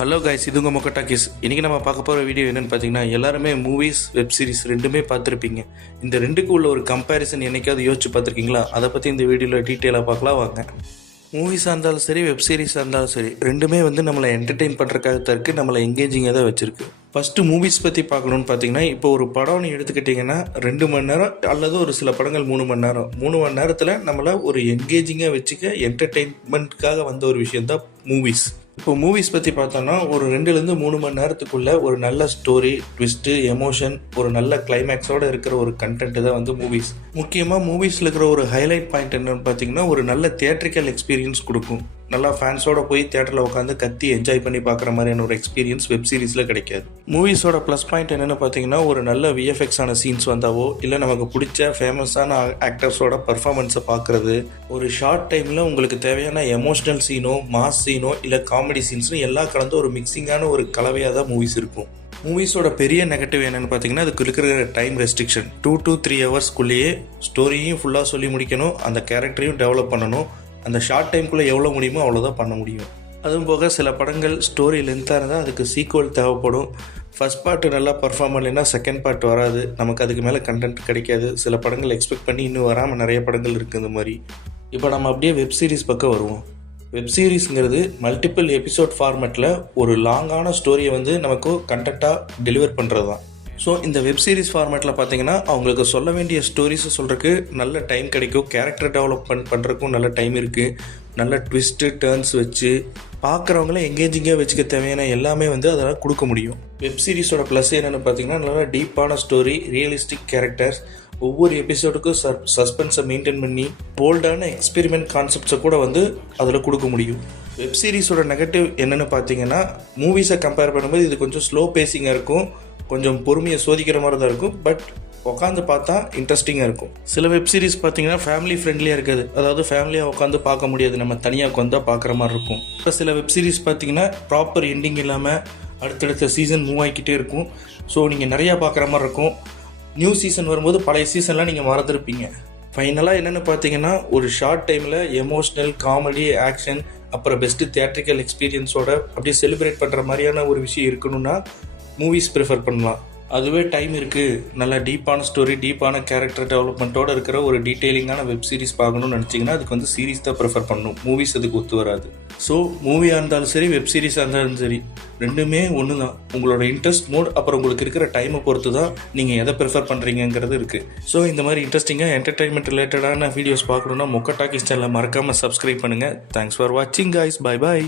Hello guys, இது உங்கள் மொக்க டாக்கீஸ். இன்றைக்கி நம்ம பார்க்க போகிற வீடியோ என்னென்னு பார்த்தீங்கன்னா, எல்லாருமே மூவிஸ் வெப் சீரிஸ் ரெண்டுமே பார்த்துருப்பீங்க. இந்த ரெண்டுக்கு உள்ள ஒரு கம்பேரிசன் என்னைக்காவது யோசிச்சு பார்த்துருக்கீங்களா? அதை பற்றி இந்த வீடியோவில் டீட்டெயிலாக பார்க்கலாம் வாங்க. மூவிஸாக இருந்தாலும் சரி, வெப் சீரிஸாக இருந்தாலும் சரி, ரெண்டுமே நம்மளை என்டர்டெயின் பண்ணுறக்காக தான் இருக்குது, நம்மளை எங்கேஜிங்காக தான் வச்சுருக்கு. ஃபஸ்ட்டு மூவிஸ் பற்றி பார்க்கணுன்னு பார்த்தீங்கன்னா, இப்போ ஒரு படம்னு எடுத்துக்கிட்டிங்கன்னா 2 மணி நேரம் அல்லது ஒரு சில படங்கள் 3 மணி நேரம். 3 மணி நேரத்தில் நம்மளை ஒரு என்கேஜிங்காக வச்சுக்க என்டர்டெயின்மெண்ட்காக வந்த ஒரு விஷயந்தான் மூவிஸ். இப்போ மூவிஸ் பற்றி பார்த்தோன்னா, ஒரு 2லேருந்து 3 மணி நேரத்துக்குள்ளே ஒரு நல்ல ஸ்டோரி, ட்விஸ்ட்டு, எமோஷன், ஒரு நல்ல கிளைமேக்ஸோடு இருக்கிற ஒரு கண்டென்ட் தான் மூவிஸ். முக்கியமாக மூவிஸில் இருக்கிற ஒரு ஹைலைட் பாயிண்ட் என்னென்னு பார்த்தீங்கன்னா, ஒரு நல்ல தியேட்ரிக்கல் எக்ஸ்பீரியன்ஸ் கொடுக்கும். நல்லா ஃபேன்ஸோட போய் தியேட்டரில் உட்காந்து கத்தி என்ஜாய் பண்ணி பார்க்குற மாதிரியான ஒரு எக்ஸ்பீரியன்ஸ் வெப் சீரிஸில் கிடைக்காது. மூவிஸோட ப்ளஸ் பாயிண்ட் என்னென்னு பார்த்தீங்கன்னா, ஒரு நல்ல விஎஃப்எக்ஸான சீன்ஸ் வந்தாவோ, இல்லை நமக்கு பிடிச்ச ஃபேமஸான ஆக்டர்ஸோட பர்ஃபார்மன்ஸை பார்க்குறது, ஒரு ஷார்ட் டைமில் உங்களுக்கு தேவையான எமோஷ்னல் சீனோ, மாஸ் சீனோ, இல்லை காமெடி சீன்ஸ்னு எல்லாம் கலந்து ஒரு மிக்சிங்கான ஒரு கலவையாக தான் மூவிஸ் இருக்கும். மூவிஸோட பெரிய நெகட்டிவ் என்னென்னு பார்த்தீங்கன்னா, அதுக்கு இருக்கிற டைம் ரெஸ்ட்ரிக்ஷன். 2 to 3 ஹவர்ஸ்க்குள்ளேயே ஸ்டோரியும் ஃபுல்லாக சொல்லி முடிக்கணும், அந்த கேரக்டரையும் டெவலப் பண்ணணும். அந்த ஷார்ட் டைம்குள்ளே எவ்வளோ முடியுமோ அவ்வளோதான் பண்ண முடியும். அதுவும் போக சில படங்கள் ஸ்டோரி லென்த்தாக இருந்தால் அதுக்கு சீக்வல் தேவைப்படும். ஃபஸ்ட் பார்ட்டு நல்லா பர்ஃபார்ம் பண்ணலைன்னா செகண்ட் பார்ட் வராது, நமக்கு அதுக்கு மேலே கண்டென்ட் கிடைக்காது. சில படங்கள் எக்ஸ்பெக்ட் பண்ணி இன்னும் வராமல் நிறைய படங்கள் இருக்குது இந்த மாதிரி. இப்போ நம்ம அப்படியே வெப் சீரிஸ் பக்கம் வருவோம். வெப் சீரிஸ்ங்கிறது மல்டிபிள் எபிசோட் ஃபார்மேட்டில் ஒரு லாங்கான ஸ்டோரியை நமக்கு கண்டென்ட்டாக டெலிவர் பண்ணுறது தான். ஸோ இந்த வெப் சீரிஸ் ஃபார்மேட்டில் பார்த்தீங்கன்னா, அவங்களுக்கு சொல்ல வேண்டிய ஸ்டோரிஸை சொல்கிறதுக்கு நல்ல டைம் கிடைக்கும், கேரக்டர் டெவலப்மெண்ட் பண்ணுறதுக்கும் நல்ல டைம் இருக்குது. நல்ல ட்விஸ்ட்டு டேர்ன்ஸ் வச்சு பார்க்குறவங்கள எங்கேஜிங்காக வச்சுக்க தேவையான எல்லாமே அதெல்லாம் கொடுக்க முடியும். வெப் சீரிஸோட ப்ளஸ் என்னென்னு பார்த்தீங்கன்னா, நல்லா டீப்பான ஸ்டோரி, ரியலிஸ்டிக் கேரக்டர்ஸ், ஒவ்வொரு எபிசோடுக்கும் சஸ்பென்ஸை மெயின்டைன் பண்ணி போல்டான எக்ஸ்பெரிமெண்ட் கான்செப்ட்ஸை கூட அதில் கொடுக்க முடியும். வெப் சீரிஸோட நெகட்டிவ் என்னென்னு பார்த்தீங்கன்னா, மூவிஸை கம்பேர் பண்ணும்போது இது கொஞ்சம் ஸ்லோ பேஸிங்காக இருக்கும், கொஞ்சம் பொறுமையை சோதிக்கிற மாதிரி தான் இருக்கும். பட் உட்காந்து பார்த்தா இன்ட்ரெஸ்டிங்காக இருக்கும். சில வெப் சீரிஸ் பார்த்தீங்கன்னா ஃபேமிலி ஃப்ரெண்ட்லியாக இருக்காது, அதாவது ஃபேமிலியாக உட்காந்து பார்க்க முடியாது, நம்ம தனியாக உட்காந்து பார்க்குற மாதிரி இருக்கும். இப்போ சில வெப் சீரிஸ் பார்த்தீங்கன்னா ப்ராப்பர் எண்டிங் இல்லாமல் அடுத்தடுத்த சீசன் மூவ் ஆகிக்கிட்டே இருக்கும். ஸோ நீங்கள் நிறையா பார்க்குற மாதிரி இருக்கும். நியூ சீசன் வரும்போது பழைய சீசன்லாம் நீங்கள் மறந்துருப்பீங்க. ஃபைனலாக என்னென்னு பார்த்தீங்கன்னா, ஒரு ஷார்ட் டைமில் எமோஷ்னல், காமெடி, ஆக்ஷன், அப்புறம் பெஸ்ட்டு தியேட்ரிக்கல் எக்ஸ்பீரியன்ஸோட அப்படியே செலிப்ரேட் பண்ணுற மாதிரியான ஒரு விஷயம் இருக்கணும்னா மூவிஸ் ப்ரிஃபர் பண்ணலாம். அதுவே டைம் இருக்குது, நல்லா டீப்பான ஸ்டோரி, டீப்பான கேரக்டர் டெவலப்மெண்ட்டோடு இருக்கிற ஒரு டீட்டெயிலிங்கான வெப் சீரிஸ் பார்க்கணும்னு நினச்சிங்கன்னா அதுக்கு சீரிஸ் தான் ப்ரிஃபர் பண்ணணும், மூவிஸ் அதுக்கு ஒத்து வராது. ஸோ மூவியாக இருந்தாலும் சரி, வெப் சீரிஸாக இருந்தாலும் சரி, ரெண்டுமே ஒன்று தான். உங்களோட இன்ட்ரெஸ்ட் மோட் அப்புறம் உங்களுக்கு இருக்கிற டைமை பொறுத்து தான் நீங்கள் எதை ப்ரிஃபர் பண்ணுறீங்கிறது இருக்குது. ஸோ இந்த மாதிரி இன்ட்ரெஸ்டிங்காக என்டர்டைன்மெண்ட் ரிலேட்டடான வீடியோஸ் பார்க்கணுன்னா மொக்க டாக்கீஸ் சேனலை மறக்காமல் சப்ஸ்கிரைப் பண்ணுங்கள். தேங்க்ஸ் ஃபார் வாட்சிங் கைஸ். Bye bye.